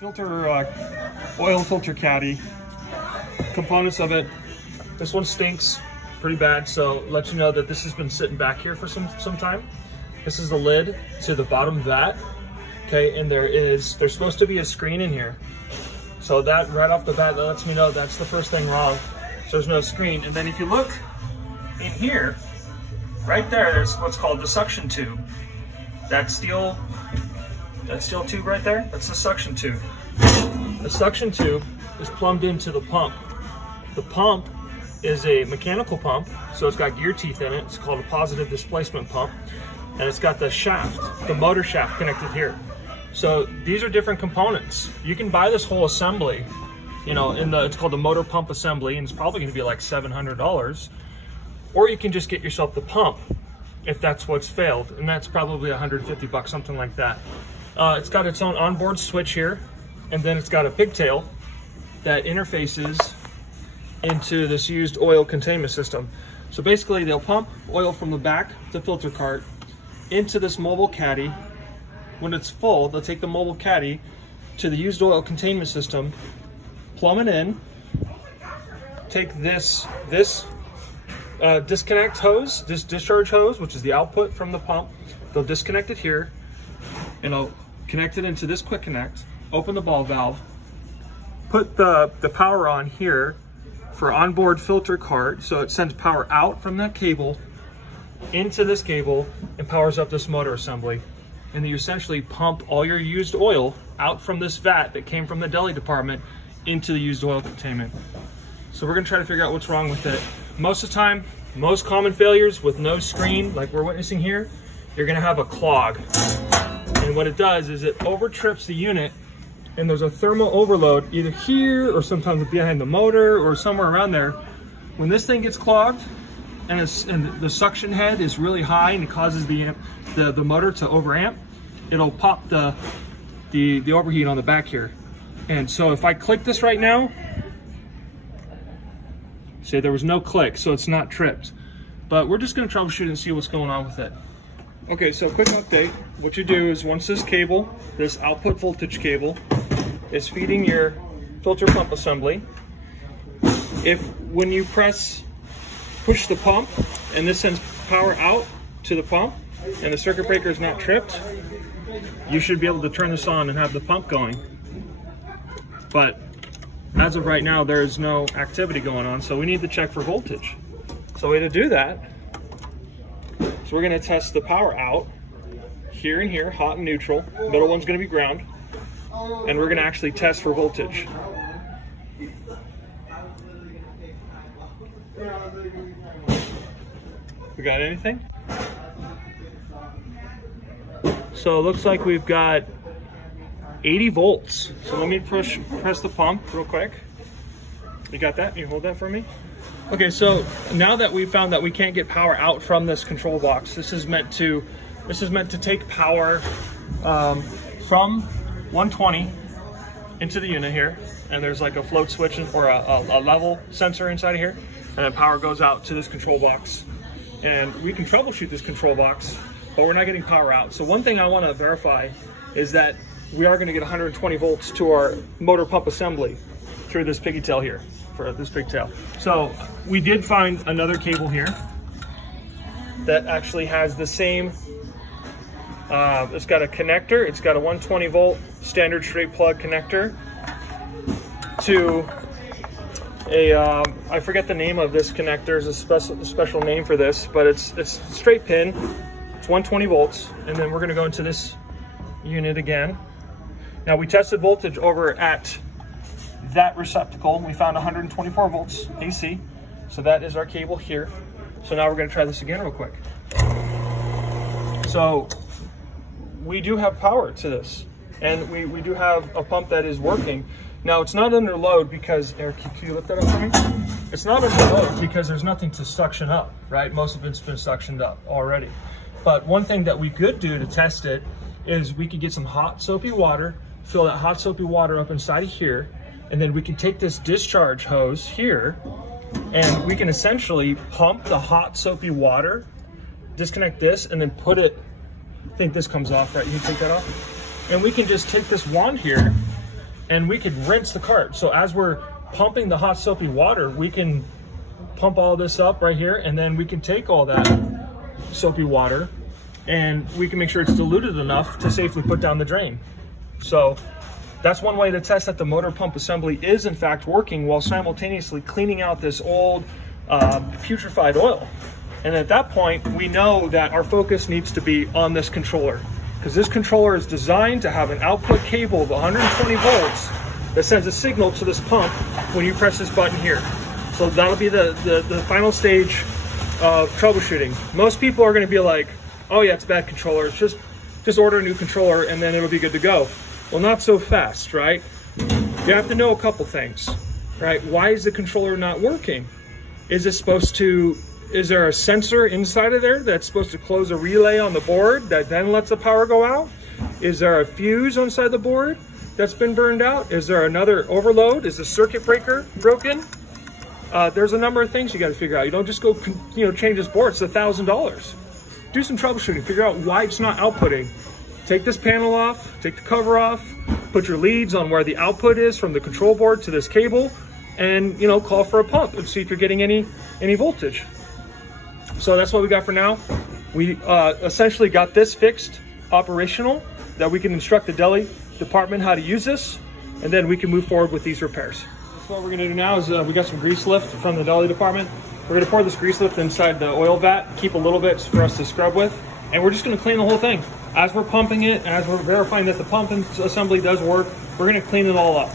Filter, oil filter caddy. Components of it. This one stinks pretty bad, so let you know that this has been sitting back here for some time. This is the lid to the bottom of that. Okay, and there's supposed to be a screen in here. So that right off the bat, that lets me know that's the first thing wrong. So there's no screen. And then if you look in here, right there's what's called the suction tube. That steel tube right there, that's the suction tube. The suction tube is plumbed into the pump. The pump is a mechanical pump, so it's got gear teeth in it. It's called a positive displacement pump. And it's got the shaft, the motor shaft connected here. So these are different components. You can buy this whole assembly, you know, it's called the motor pump assembly, and it's probably gonna be like $700. Or you can just get yourself the pump if that's what's failed, and that's probably 150 bucks, something like that. It's got its own onboard switch here, and then it's got a pigtail that interfaces into this used oil containment system. So basically they'll pump oil from the back, the filter cart, into this mobile caddy. When it's full, they'll take the mobile caddy to the used oil containment system, plumb it in, take this disconnect hose, this discharge hose, which is the output from the pump. They'll disconnect it here, and I'll connect it into this quick connect, open the ball valve, put the power on here for onboard filter cart, so it sends power out from that cable into this cable and powers up this motor assembly. And then you essentially pump all your used oil out from this vat that came from the deli department into the used oil containment. So we're gonna try to figure out what's wrong with it. Most of the time, most common failures with no screen, like we're witnessing here, you're gonna have a clog. And what it does is it over trips the unit, and there's a thermal overload either here or sometimes behind the motor or somewhere around there. When this thing gets clogged and the suction head is really high and it causes the motor to overamp, it'll pop the overheat on the back here. And so if I click this right now, say there was no click, so it's not tripped. But we're just gonna troubleshoot and see what's going on with it. Okay, so quick update. What you do is once this cable, this output voltage cable, is feeding your filter pump assembly, when you push the pump and this sends power out to the pump and the circuit breaker is not tripped, you should be able to turn this on and have the pump going. But as of right now, there is no activity going on, so we need to check for voltage. So way to do that, so we're gonna test the power out here and here, hot and neutral. Middle one's gonna be ground, and we're gonna actually test for voltage. We got anything? So it looks like we've got 80 volts. So let me press the pump real quick. You got that? Can you hold that for me? Okay, so now that we've found that we can't get power out from this control box, this is meant to take power from 120 into the unit here, and there's like a float switch or a level sensor inside of here, and then power goes out to this control box. And we can troubleshoot this control box, but we're not getting power out. So one thing I want to verify is that we are going to get 120 volts to our motor pump assembly through this pigtail here, for this pigtail. So we did find another cable here that actually has the same, it's got a connector, it's got a 120 volt standard straight plug connector to a, I forget the name of this connector, there's a special name for this, but it's straight pin, it's 120 volts, and then we're gonna go into this unit again. Now we tested voltage over at that receptacle, we found 124 volts AC, so that is our cable here. So now we're gonna try this again real quick. So we do have power to this, and we do have a pump that is working. Now it's not under load because, Eric, can you lift that up for me? It's not under load because there's nothing to suction up, right? Most of it's been suctioned up already. But one thing that we could do to test it is we could get some hot soapy water, fill that hot soapy water up inside of here, and then we can take this discharge hose here and we can essentially pump the hot soapy water, disconnect this, and then put it, I think this comes off, right? You can take that off. And we can just take this wand here and we could rinse the cart. So as we're pumping the hot soapy water, we can pump all this up right here, and then we can take all that soapy water and we can make sure it's diluted enough to safely put down the drain. So that's one way to test that the motor pump assembly is in fact working while simultaneously cleaning out this old putrefied oil. And at that point, we know that our focus needs to be on this controller, because this controller is designed to have an output cable of 120 volts that sends a signal to this pump when you press this button here. So that'll be the final stage of troubleshooting. Most people are gonna be like, oh yeah, it's a bad controller, it's just order a new controller and then it'll be good to go. Well, not so fast, right? You have to know a couple things, right? Why is the controller not working? Is there a sensor inside of there that's supposed to close a relay on the board that then lets the power go out? Is there a fuse inside the board that's been burned out? Is there another overload? Is the circuit breaker broken? There's a number of things you got to figure out. You don't just go, change this board. It's $1,000. Do some troubleshooting. Figure out why it's not outputting. Take this panel off. Take the cover off. Put your leads on where the output is from the control board to this cable, and call for a pump and see if you're getting any voltage. So that's what we got for now. We essentially got this fixed, operational, that we can instruct the deli department how to use this, and then we can move forward with these repairs. So what we're gonna do now is we got some grease lift from the deli department. We're gonna pour this grease lift inside the oil vat, keep a little bit for us to scrub with, and we're just gonna clean the whole thing. As we're pumping it, as we're verifying that the pump assembly does work, we're gonna clean it all up.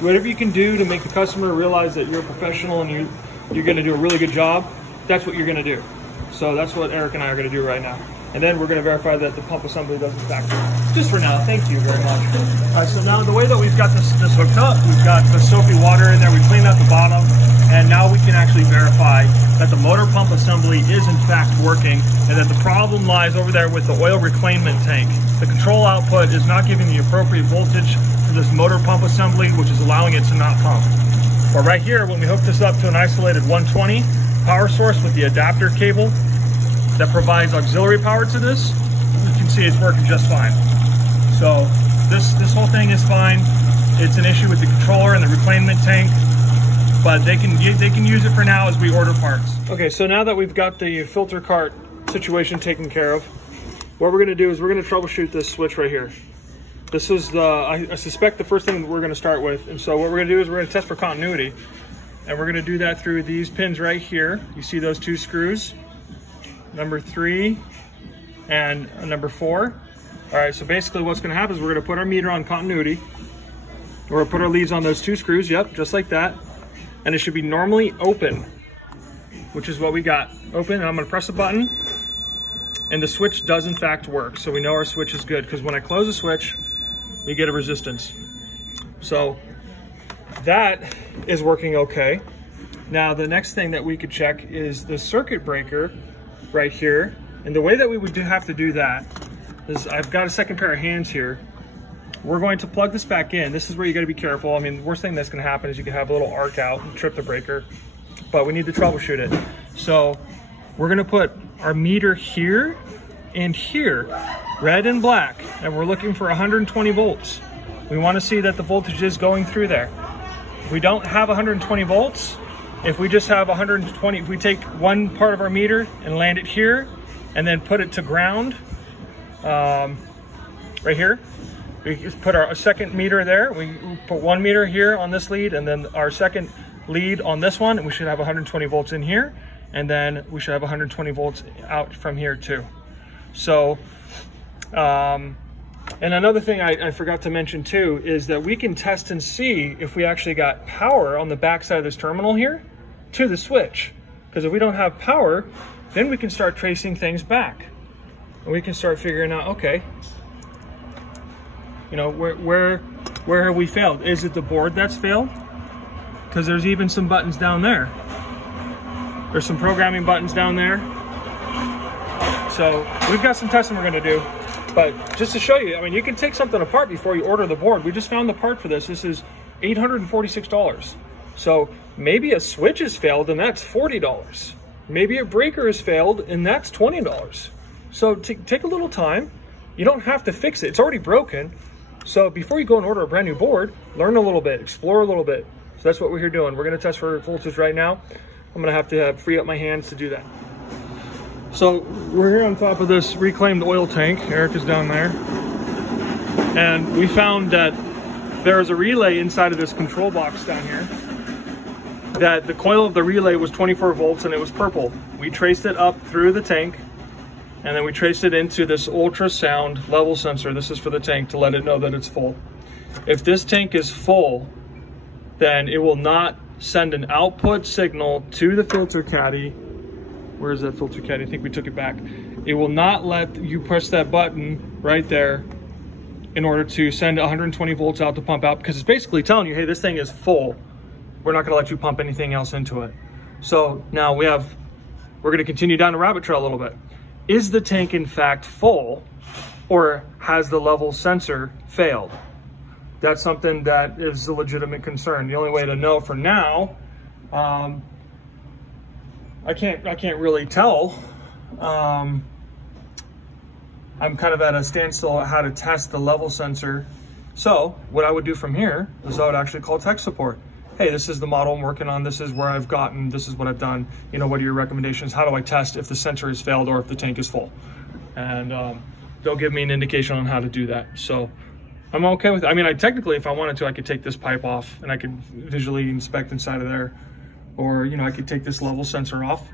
Whatever you can do to make the customer realize that you're a professional and you're gonna do a really good job, that's what you're gonna do. So that's what Eric and I are gonna do right now. And then we're gonna verify that the pump assembly does in fact work. Just for now, thank you very much. All right, so now the way that we've got this hooked up, we've got the soapy water in there, we cleaned out the bottom, and now we can actually verify that the motor pump assembly is in fact working, and that the problem lies over there with the oil reclaimment tank. The control output is not giving the appropriate voltage to this motor pump assembly, which is allowing it to not pump. But right here, when we hook this up to an isolated 120 power source with the adapter cable that provides auxiliary power to this, you can see it's working just fine. So this whole thing is fine. It's an issue with the controller and the reclaimment tank, but they can use it for now as we order parts. Okay, so now that we've got the filter cart situation taken care of, what we're gonna do is we're gonna troubleshoot this switch right here. This is I suspect the first thing we're gonna start with. And so what we're gonna do is we're gonna test for continuity. And we're gonna do that through these pins right here. You see those two screws, number 3 and number 4. All right, so basically what's gonna happen is we're gonna put our meter on continuity. We're gonna put our leads on those two screws, yep, just like that. And it should be normally open, which is what we got. Open, and I'm gonna press a button, and the switch does in fact work. So we know our switch is good, because when I close the switch, we get a resistance. So that is working okay. Now the next thing that we could check is the circuit breaker right here. And the way that we would have to do that is, I've got a second pair of hands here. We're going to plug this back in. This is where you gotta be careful. I mean, the worst thing that's gonna happen is you can have a little arc out and trip the breaker, but we need to troubleshoot it. So we're gonna put our meter here and here, red and black, and we're looking for 120 volts. We wanna see that the voltage is going through there. If we don't have 120 volts, if we just have 120, if we take one part of our meter and land it here and then put it to ground, right here, we just put our second meter there. We put one meter here on this lead and then our second lead on this one, and we should have 120 volts in here, and then we should have 120 volts out from here too. So, and another thing I forgot to mention too is that we can test and see if we actually got power on the back side of this terminal here to the switch. Because if we don't have power, then we can start tracing things back. And we can start figuring out, okay, where have we failed? Is it the board that's failed? Because there's even some buttons down there. There's some programming buttons down there. So we've got some testing we're gonna do. But just to show you, I mean, you can take something apart before you order the board. We just found the part for this. This is $846. So maybe a switch has failed and that's $40. Maybe a breaker has failed and that's $20. So take a little time. You don't have to fix it. It's already broken. So before you go and order a brand new board, learn a little bit, explore a little bit. So that's what we're here doing. We're gonna test for voltage right now. I'm gonna have to free up my hands to do that. So we're here on top of this reclaimed oil tank. Eric is down there. And we found that there is a relay inside of this control box down here, that the coil of the relay was 24 volts and it was purple. We traced it up through the tank, and then we traced it into this ultrasound level sensor. This is for the tank to let it know that it's full. If this tank is full, then it will not send an output signal to the filter caddy. Where is that filter caddy? I think we took it back. It will not let you press that button right there in order to send 120 volts out to pump out, because it's basically telling you, hey, this thing is full. We're not gonna let you pump anything else into it. So now we're gonna continue down the rabbit trail a little bit. Is the tank in fact full, or has the level sensor failed? That's something that is a legitimate concern. The only way to know for now, I can't really tell. I'm kind of at a standstill at how to test the level sensor. So what I would do from here is I would actually call tech support. Hey, this is the model I'm working on. This is where I've gotten, this is what I've done. You know, what are your recommendations? How do I test if the sensor has failed or if the tank is full? And they'll give me an indication on how to do that. So I'm okay with it. I mean, technically, if I wanted to, I could take this pipe off and I could visually inspect inside of there. Or, you know, I could take this level sensor off.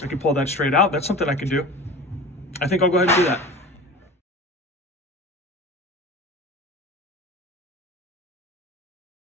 I could pull that straight out. That's something I can do. I think I'll go ahead and do that.